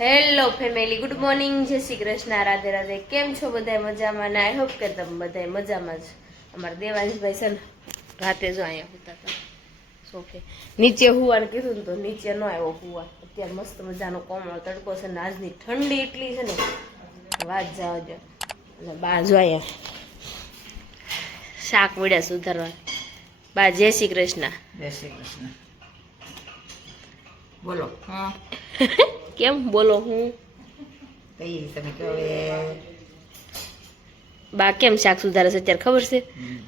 Hello family, good morning, જય શ્રી કૃષ્ણ, રાધે રાધે. કેમ છો બધા? મજામાં ને? આઈ હોપ કે તમે બધા મજામાં જ. અમારા દેવાંશભાઈ છે ને રાતે જો અહીંયા હોતા હતા સોફે નીચે હુવાનું કીધું ને તો નીચે ન આવ્યો હુવા. અત્યારે મસ્ત મજાનો કોમળો તડકો છે ને આજની ઠંડી એટલી છે ને વાત જાવ જો. અને બા જો અહીંયા શાક વડ્યા સુધારવા. બા જય શ્રી કૃષ્ણ. જય શ્રી કૃષ્ણ. બોલો. હા કેમ બોલો? હું કઈ તમે કહો હવે. બા કેમ શાક સુધારે છે અત્યારે ખબર છે?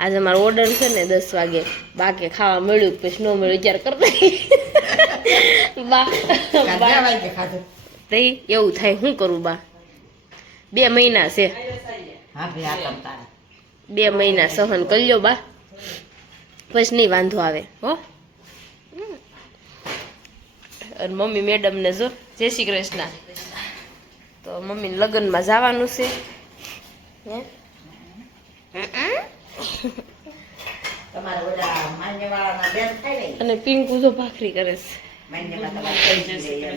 આજે અમારો ઓર્ડર છે ને 10 વાગે. બા કે ખાવા મળ્યું પછી ન મળ્યું વિચાર કરતા બા તઈ એવું થાય. શું કરું બા? 2 મહિના છે. હા ભાઈ આ તમ તારે 2 મહિના સહન કરી લ્યો બા, પછી નહીં વાંધો આવે હો. અને મમ્મી મેડમ ને જો જય શ્રી કૃષ્ણ. તો મમ્મીને લગ્નમાં જવાનું છે તમારે ઓલા માન્યવાળાના બેન થાય ને અને પિંકુ જો ભાખરી કરે છે. માન્યમાં તમારે બેન થાય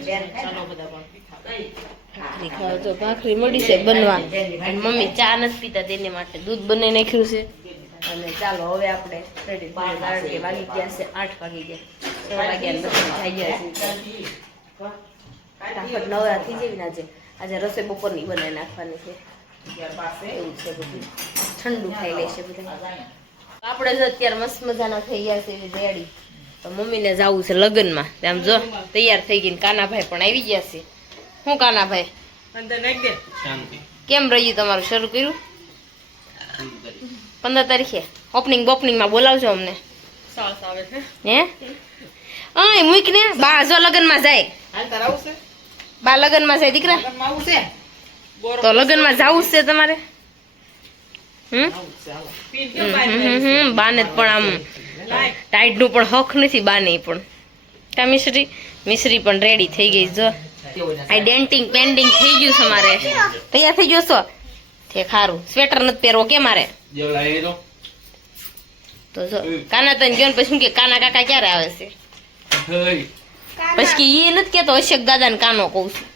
ભાખરી ખાવા જો ભાખરી મળી છે બનવા. અને મમ્મી ચા નથી પીતા તેને માટે દૂધ બનાવી નાખ્યું છે. અને ચાલો હવે આપણે રેડી કારણ કે વાગી ગયા છે 8 વાગી ગયા 6 વાગ્યા થઈ ગયા છે. ફટાફટ નવરા થઈ જવી ને આજે રસોઈ બપોરની બનાવી નાખવાની છે. એવું છે બધું ઠંડુ ખાઈ લેશે બધા. આપણે જો અત્યારે મસ્ત મજાના થઈ ગયા છે રેડી. તો મમ્મીને જવું છે લગ્નમાં. આમ જો તૈયાર થઈ ગઈ. કાનાભાઈ પણ આવી ગયા છે. શું કાનાભાઈ કેમ રહ્યું તમારું? શરૂ કર્યું 15 તારીખે ઓપનિંગ બોપનિંગમાં બોલાવજો અમને. હે અય મૂક ને બા જો લગ્નમાં જાય. બા લગ્નમાં જાય દીકરા. તો લગ્નમાં જવું છે તમારે? બાને પણ આમ ટાઈટ નું પણ હક નથી બાને પણ. કા મિશ્રી પણ રેડી થઈ ગઈ જો. આ ડેન્ટિંગ પેન્ટિંગ થઈ ગયું છે મારે. તૈયાર થઈ ગયો છો? તે ખારું. સ્વેટર નથી પહેરવો કે મારે? તો જો કાના તને ગયો ને પછી શું કે કાના કાકા ક્યારે આવે છે? પછી એ નથી કેતો અશોક દાદા ને કાનો કઉ છું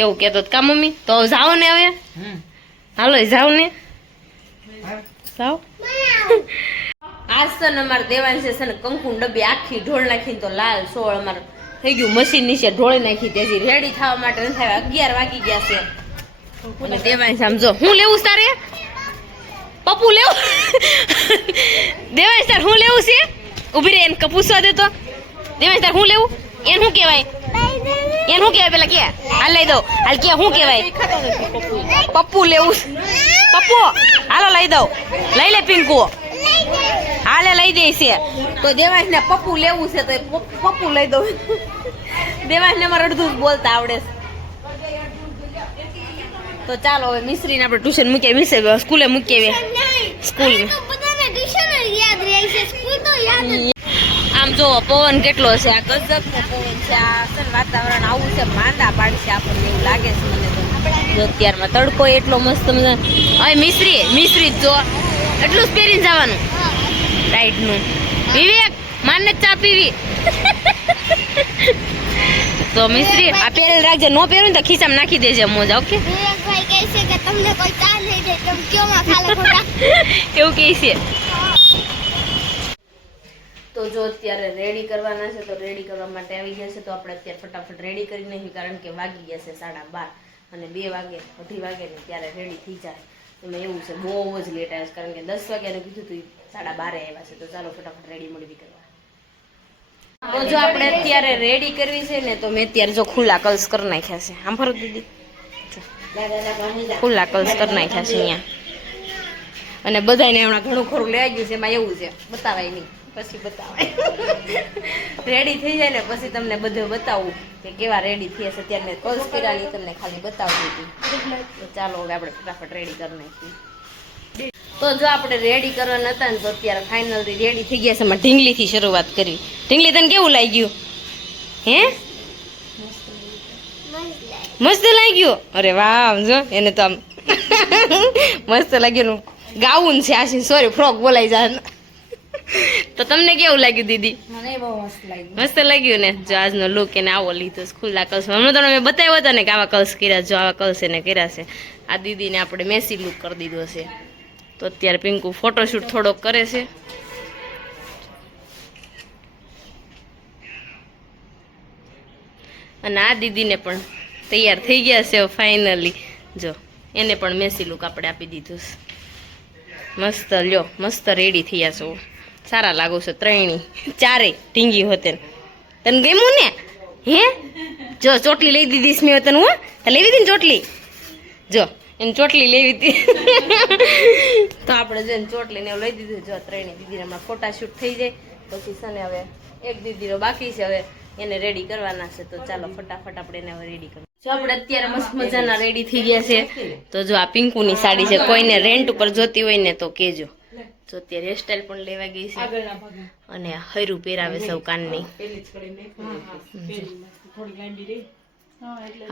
એવું કેતો કા મમ્મી? તો જાઓ ને હવે. હાલો જાઓ ને જાઓ. આજ તો ને અમારે દેવાંશ છે ને કંકુ ડબ્બી આખી ઢોળ નાખીને તો લાલ સોળ અમારે થઈ ગયું. મશીન નીચે ઢોળી નાખી તેજી રેડી થવા માટે નથી આવ્યા. 11 વાગી ગયા છે. અને દેવાંશ આમ જો હું લેવું તારે પપ્પુ લેવું દેવાંશ તાર હું લેવું છે? ઉભી રે એને પૂછવા દે તો. દેવાંશ તાર હું લેવું? એને શું કહેવાય? એને શું કહેવાય પેલા કે? હાલ લઈ દઉં. હાલ કે શું કહેવાય? પપ્પુ લેવું. પપ્પુ હાલો લઈ દઉં. લઈ લે પિંકુ. હાલે લઈ દે છે. તો દેવાંશ ને પપ્પુ લેવું છે તો પપ્પુ લઈ દઉં. દેવાંશ ને અમારે અડધું બોલતા આવડે છે. તો ચાલો હવે મિશ્રીને આપણે ટ્યુશન મૂકીએ. મિશ્રી સ્કૂલે મૂકીએ. સ્કૂલ આમ જો પવન કેટલો છે. આ ગજબ નો પવન છે. આ વાતાવરણ આવું છે માંદા પાડશે આપણને એવું લાગે છે મને તો. જો અત્યારમાં તડકો એટલો મસ્ત મજા. હવે મિશ્રી જો એટલું જ પહેરીને જવાનું ટાઈટ નું. વિવેક માનને ચા પીવી. તો મિશ્રી આ પહેરેલ રાખજે. નો પહેરું ને તો ખીચામાં નાખી દેજે મોજા. ઓકે વિવેકભાઈ કહે છે કે તમને કોઈ ચા નહીં દે તમે કેમ ખાલે ખોટા એવું કહે છે. તો જો અત્યારે રેડી કરવાના છે તો રેડી કરવા માટે આવી ગયા છે. તો આપણે અત્યારે ફટાફટ રેડી કરી નાખી કારણ કે વાગી ગયા છે 12:30 અને 2 વાગે 2:30 વાગે ને ત્યારે રેડી થઈ જાય. એમાં એવું છે બહુ જ લેટ આવ્યા છે કારણ કે 10 વાગ્યાનું કીધું હતું 12:30 આવ્યા છે. તો ચાલો ફટાફટ રેડી મળવી કરવા. તો જો આપણે અત્યારે રેડી કરવી છે ને તો મેં અત્યારે જો ખુલ્લા કલ્સ કરી નાખ્યા છે. આમ ફરો દીદી ખુલ્લા કલ્સ કરી નાખ્યા છે અહીંયા. અને બધાને હમણાં ઘણું ખરું લઈ ગયું છે. એમાં એવું છે બતાવાય નહીં પછી બતાવાય. રેડી થઈ જાય ને પછી તમને બધું બતાવું કે કેવા રેડી થયા છે. અત્યારે મેં કલ્સ કર્યા તમને ખાલી બતાવતી હતી. તો ચાલો હવે આપણે ફટાફટ રેડી કરી નાખીએ. તો જો આપણે રેડી કરવાના હતા ને તો અત્યારે ફાઇનલી રેડી થઈ ગયા છે. એમાં ઢીંગલીથી શરૂઆત કરી. ઢીંગલી તને કેવું લાગ્યું? હે મસ્ત લાગ્યું? અરે વાહ જો એને તો આમ મસ્ત લાગ્યું. ગાઉન છે આશી સોરી ફ્રોક બોલાઈ જાય. તો તમને કેવું લાગ્યું દીદી? મને બહુ મસ્ત લાગ્યું. મસ્ત લાગ્યું ને? જો આજનો લુક એને આવો લીધો છે, ખુલ્લા કલ્સ. હમણાં તો મેં બતાવ્યો હતા ને કે આવા કલ્સ કર્યા, જો આવા કલ્સ એને કર્યા છે. આ દીદીને આપણે મેસી લુક કરી દીધો છે. તો અત્યારે પિંકુ ફોટોશૂટ થોડોક કરે છે. અને આ દીદીને પણ તૈયાર થઈ ગયા છે ફાઇનલી. જો એને પણ મેસી લુક આપણે આપી દીધું છે. મસ્ત લ્યો, મસ્ત રેડી થયા છો. સારા લાગો છો ત્રણેય, ચારે ઢીંગી હોતે. તને ગમ્યું ને? હે જો ચોટલી લઈ દીધી સ્નેહ તને. હું લેવી હતી ને ચોટલી? જો એને ચોટલી લેવી હતી. તો આપણે જો ચોટલી ને એવું લઈ દીધું. જો ત્રણેય દીદીને હમણાં ફોટાશૂટ થઈ જાય પછી છે ને હવે એક દીદીનો બાકી છે, હવે એને રેડી કરવાના છે. તો ચાલો ફટાફટ આપણે એને હવે રેડી કરીએ. જો આપણે અત્યારે મસ્ત મજાના રેડી થઈ ગયા છે. તો જો આ પિંકુની સાડી છે, કોઈને રેન્ટ ઉપર જોતી હોય ને તો કહેજો. જો અત્યારે હેરસ્ટાઈલ પણ લેવા ગઈ છે અને હૈરું પહેરાવે સૌ કાનની.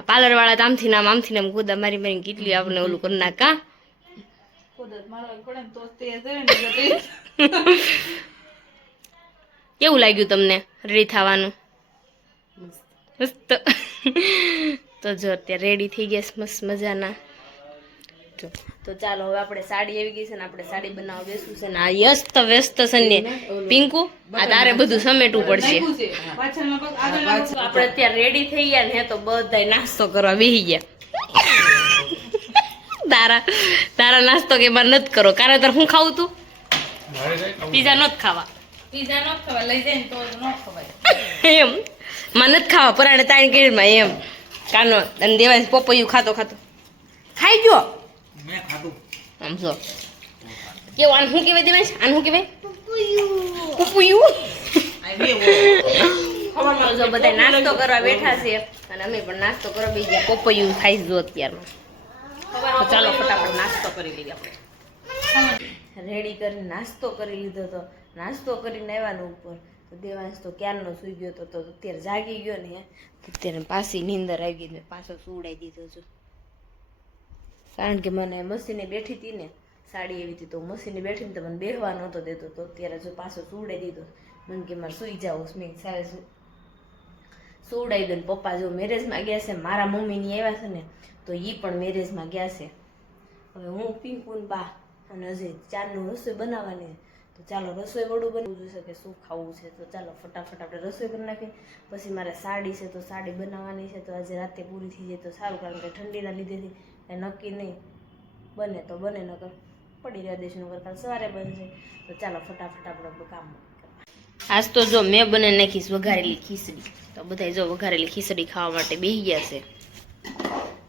પાર્લર વાળા તો આમથી નામ ખુદા મારી મારી કેટલી આપણે ઓલું કરી નાખા. કેવું લાગ્યું તમને રેડી થવાનું? મસ્ત. તો જો અત્યારે રેડી થઈ ગયા મસ્ત મજાના. તો ચાલો હવે આપણે સાડી આવી ગઈ છે ને આપણે સાડી બનાવવા બેસવું છે ને આ વ્યસ્ત વ્યસ્ત છે ને પિંકુ આ તારે બધું સમેટવું પડશે. આપણે અત્યારે રેડી થઈ ગયા ને તો બધા નાસ્તો કરવા બેસી ગયા. તારા નાસ્તો કે મારે નથી કરો, કારણ તાર હું ખાવું તું? પીઝા નથી ખાવા. પીઝા નો ખવાય, લઈ જાય ને તો નો ખવાય એમ માં નથી ખાવા પરાણે તાણી કેળમાં એમ કાનો. અને દેવાય પપૈયું ખાતો ખાઈ ગયો. આમ જો કેવું આને શું કહેવાય દેવાય? આને શું કહેવાય? પપૈયું. જો બધા નાસ્તો કરવા બેઠા છે અને અમે પણ નાસ્તો કરવા બેસી ગયા. પપૈયું ખાઈ જો અત્યારમાં. તો ચાલો ફટાફટ નાસ્તો કરી લઈએ. આપણે રેડી કરીને નાસ્તો કરી લીધો. તો નાસ્તો કરીને આવ્યા ઉપર તો દેવાંશ તો ક્યારનો સૂઈ ગયો તો અત્યારે જાગી ગયો ને અત્યારે પાછી નીંદર આવી ગઈ. મેં પાછો સુવડાવી દીધો છું કારણ કે મને મશીને બેઠી હતી ને સાડી એવી હતી તો મશીને બેઠીને તો મને બેહવા નહોતો દેતો. તો અત્યારે જો પાછો સુવડાવી દીધો. મને કે મારે સૂઈ જાવ. મેં સારે સુવડાવી દો ને. પપ્પા જો મેરેજમાં ગયા છે, મારા મમ્મીની આવ્યા છે ને તો એ પણ મેરેજમાં ગયા છે. હવે હું પિંકુન બા અને અજય ચારનું રસોઈ બનાવવાની. તો ચાલો રસોઈ વડું બનવું જોઈશે કે શું ખાવું છે. તો ચાલો ફટાફટ આપણે રસોઈ કરી નાખીએ. પછી મારે સાડી છે તો સાડી બનાવવાની છે. તો આજે રાતે પૂરી થઈ જાય તો સારું, કારણ કે ઠંડીના લીધેથી કંઈ નક્કી નહીં. બને તો બને, નકર પડી રહ્યા દેશનું નગર કાલ સવારે બનશે. તો ચાલો ફટાફટ આપણે આપણું કામ. આજ તો જો મેં બને નાખીશ વઘારેલી ખીચડી. તો બધા જો વઘારેલી ખીચડી ખાવા માટે બેસી ગયા છે,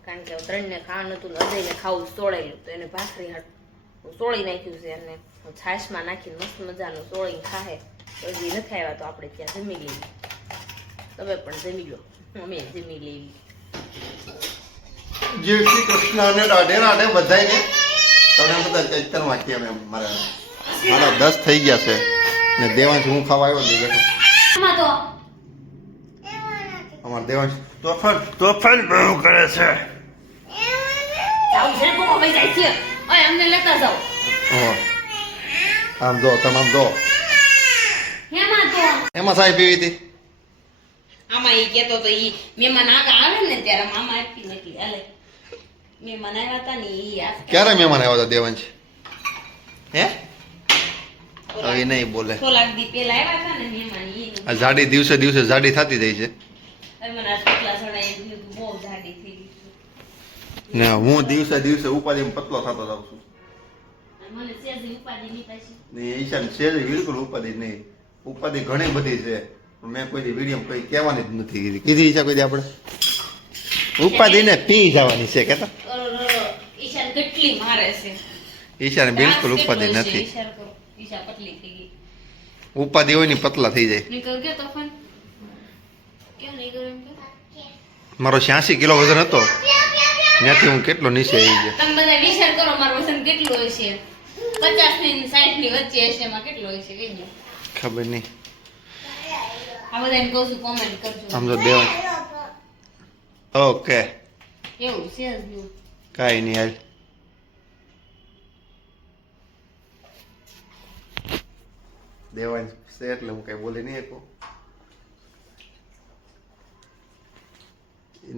કારણ કે ત્રણને ખાવાનું હતું ને અજયને ખાવું સોળાયેલું. તો એને ભાખરી સોળી નાખ્યું છે અને છાશમાં નાખીને મસ્ત મજાનું સોળીને ખાહે. તો હજી નથી આવ્યા તો આપણે ત્યાં જમી લેવી. તમે પણ જમી લો, અમે જમી લેવી. જય શ્રી કૃષ્ણ અને રાધે રાધે બધાને. તમે બધા ચૈતર વાંચીએ અમે મારા 10 થઈ ગયા છે ને દેવાંશ હું ખાવા આવ્યો છું બેઠો. અમાર દેવાંશ તોફાન બહુ કરે છે. અમને લેતા જાઓ. આમ જો તમામ જો એમાં સાહેબ પીવી હતી. આમાં એ કેતો તો ઈ મહેમાન આવે ને ત્યારે મામા આપી નથી. હાલે મહેમાન આવ્યા હતા ને ઈ ક્યારે મહેમાન આવ્યા હતા દેવાંશ? હે હવે નહીં બોલે. થોડાક દી પહેલા આવ્યા હતા ને મહેમાન ઈ આ જાડી દિવસે દિવસે જાડી થતી જાય છે. મને આ કેટલા સડાઈ ગયું બહુ જાડી થઈ ગઈ ને હું દિવસે દિવસે ઉપાધિમાં પતલો થતો જાઉં છું. મને સેજી ઉપાધિ ની પાછી ને ઈશાન શેરી બિલકુલ ઉપાધિ નહીં. ઉપાધિ ઘણી બધી છે, મેં કોઈ દી વિડીયો કોઈ કહેવાની જ નથી કીધી ઈશા કોઈ દી આપણે ઉપાધિ ને પી જવાની છે કેતા. ઈશાન કેટલી મારે છે. ઈશાને બિલકુલ ઉપાધિ નથી. ઈશા પતલી થઈ ગઈ. ઉપાધિ હોય ને પતલા થઈ જાય. નીકળ ગયો તોફાન કેમ નહીં ગયો એમ કે મારો 86 કિલો વજન હતો, ત્યાંથી હું કેટલો નીચે આવી ગયો. તમે બધા વિચાર કરો મારું વજન કેટલું હશે? 50 ની 60 ની વચ્ચે હશે. એમાં કેટલો હશે કઈ દો. ખબર નહીં. આ બધાને કહું છું કોમેન્ટ કરજો. આમ તો દેવા ઓકે એવું છે જ નહીં. કાંઈ નહીં હાલ. દેવાંશ છે એટલે હું કઈ બોલી નહીં શકું.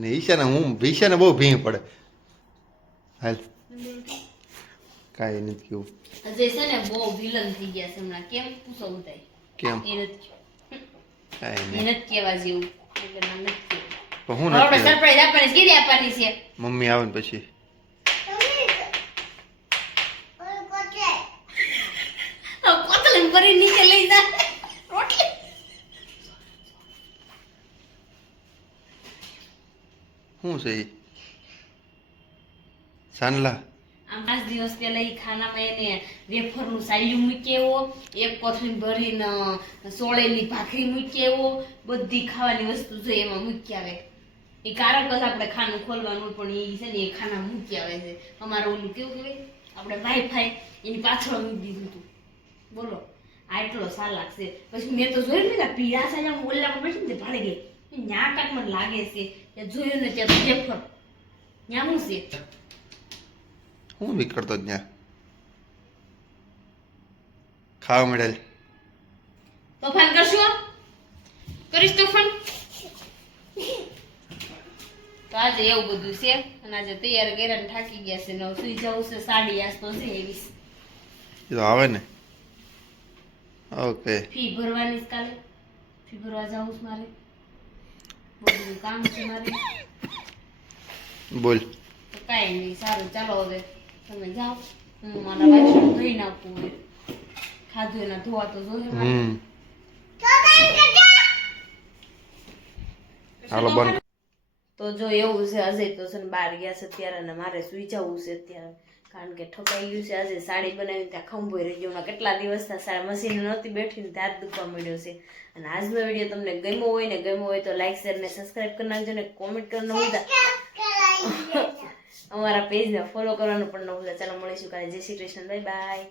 ને ઈશાને બહુ ભીંગ પડે. હાલ કાંઈ નથી કેવું. અજય છે ને બહુ વિલન થઈ ગયા છે હમણાં. કેમ પૂછો ઉતાય કેમ એ નથી કાંઈ એ નહીં. નથી કહેવા જેવું એટલે મને નથી કહેવું. પણ હું આપણે નથી કહેવાનું. સરપ્રાઈઝ આપવાની કીધી આપવાની છે. મમ્મી આવે ને પછી કોથળી ભરી નીચે લઈ જા રોટલી. શું છે ઈ? સાનલા આમ 5 દિવસ પહેલા ઈ ખાનામાં એને વેફરનું સાલ્યું મૂકી આવ્યો, એક કોથળી ભરીને સોળેલી ભાખરી મૂકી આવ્યો, બધી ખાવાની વસ્તુ છે એમાં મૂકી આવે. એ કારક જ આપણે ખાનું ખોલવાનું પણ એ છે ને એ ખાના મૂકી આવે છે. અમારે ઓલું કેવું કહેવાય આપણે વાઈફાઈ એની પાછળ મૂકી દીધું હતું. બોલો આટલો સાલાક છે. પછી મેં તો જોયું ને પીળા સાજા ઓલા પર બેઠી ને ભાડે ગઈ ન્યા કાંક મને લાગે છે કે જોયું ને ત્યાં તો વેફર ન્યા શું છે હું નીકળતો જ ત્યાં ખાવા મળેલ. તોફાન કરશો કરીશ તોફાન. તો આજે એવું બધું છે અને આજે તૈયાર કર્યા ને થાકી ગયા છે ને હવે સુઈ જવું છે. સાડી આજ તો છે એવી એ તો આવે ને. ઓકે ફી ભરવાની છે કાલે. ફી ભરવા જવું છે મારે. બધું કામ છે મારે. બોલ. તો કાંઈ નહીં સારું ચાલો હવે તમે જાઓ. હું મારા વાસણ ધોઈ નાખું હવે. ખાધું એના ધોવા તો જોઈએ મારે. હાલો બંધ. તો જો એવું છે અજય તો છે ને બહાર ગયા છે અત્યારે અને મારે સુઈ જવું છે અત્યારે કારણ કે ઠકાઈ ગયું છે. આજે સાડી બનાવીને ત્યાં ખંભોઈ રહી ગયો. કેટલા દિવસના સાડા મશીન નહોતી બેઠી ને ત્યાં જ દુખવા મળ્યો છે. અને આજનો વિડીયો તમને ગમ્યો હોય તો લાઈક શેર ને સબસ્ક્રાઈબ કરી નાખજો ને કોમેન્ટ કરવાનું ભૂલતા અમારા પેજને ફોલો કરવાનું પણ ન ભૂલતા. ચાલો મળીશું કાલે. જય શ્રી કૃષ્ણ. Bye bye.